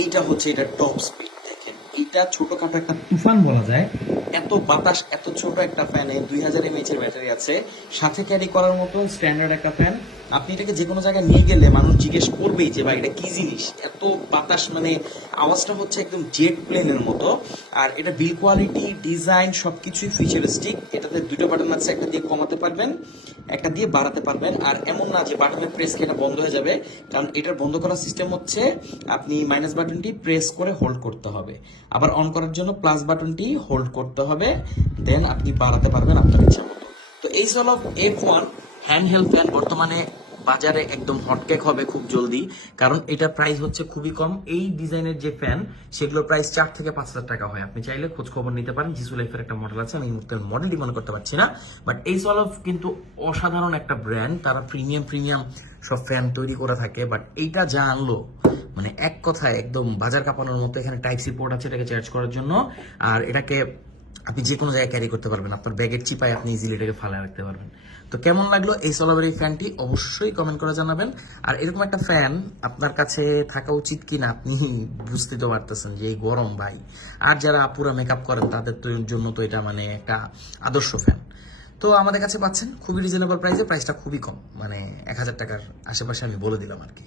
এইটা হচ্ছে এটা টপ স্পিড, দেখেন এটা ছোটখাটো একটা তুফান বলা যায়। এত বাতাস, এত ছোট একটা ফ্যানে 2000 mAh এর ব্যাটারি আছে, সাথে ক্যারি করার মতো স্ট্যান্ডার্ড একটা ফ্যান। আপনি এটাকে যে কোনো জায়গায় নিয়ে গেলে মানুষ জিজ্ঞেস করবেই যে ভাই এটা কি জিনিস, এত বাতাস, মানে আওয়াজটা হচ্ছে একদম জেট প্লেনের মতো। আর এটা বিল কোয়ালিটি, ডিজাইন সবকিছুই ফিচারিস্টিক। এটাতে দুটো বাটন আছে, একটা দিয়ে কমাতে পারবেন, একটা দিয়ে বাড়াতে পারবেন। আর এমন না যে বাটনের প্রেস খেলে বন্ধ হয়ে যাবে, কারণ এটার বন্ধ করার সিস্টেম হচ্ছে আপনি মাইনাস বাটনটি প্রেস করে হোল্ড করতে হবে, আবার অন করার জন্য প্লাস বাটনটি হোল্ড করতে হবে, দেন আপনি বাড়াতে পারবেন আপনার ইচ্ছা মতো। তো এই হল F1 হ্যান্ডহেল্ড ফ্যান। বর্তমানে বাজারে একদম হটকেক হবে খুব জলদি, কারণ এটার প্রাইস হচ্ছে খুবই কম। এই ডিজাইনের যে ফ্যান সেগুলোর প্রাইস 4 থেকে 5 হাজার টাকা হয়। আপনি চাইলে খোঁজ খবর নিতে পারেন। জিসু লাইফের একটা মডেল আছে, আমি এই মুহূর্তে মডেলটি মনে করতে পারছি না, বাট এই সলভ কিন্তু অসাধারণ একটা ব্র্যান্ড। তারা প্রিমিয়াম প্রিমিয়াম সব ফ্যান তৈরি করে থাকে, বাট এইটা যা আনলো মানে এক কথায় একদম বাজার কাঁপানোর মতো। এখানে টাইপ সি পোর্ট আছে এটাকে চার্জ করার জন্য, আর এটাকে আপনি যে কোনো জায়গায় ক্যারি করতে পারবেন। আপনার ব্যাগের চিপায় আপনি ইজিলি এটাকে ফালায় রাখতে পারবেন। তো কেমন লাগলো এই সোলাবের এই ফ্যানটি অবশ্যই কমেন্ট করে জানাবেন। আর এরকম একটা ফ্যান আপনার কাছে থাকা উচিত কিনা আপনি বুঝতে তো পারতেছেন যে এই গরম ভাই। আর যারা পুরো মেকআপ করেন তাদের তো জন্য তো এটা মানে একটা আদর্শ ফ্যান। তো আমাদের কাছে পাচ্ছেন খুবই রিজনেবল প্রাইসে, প্রাইসটা খুবই কম, মানে 1000 টাকার আশেপাশে আমি বলে দিলাম আর কি।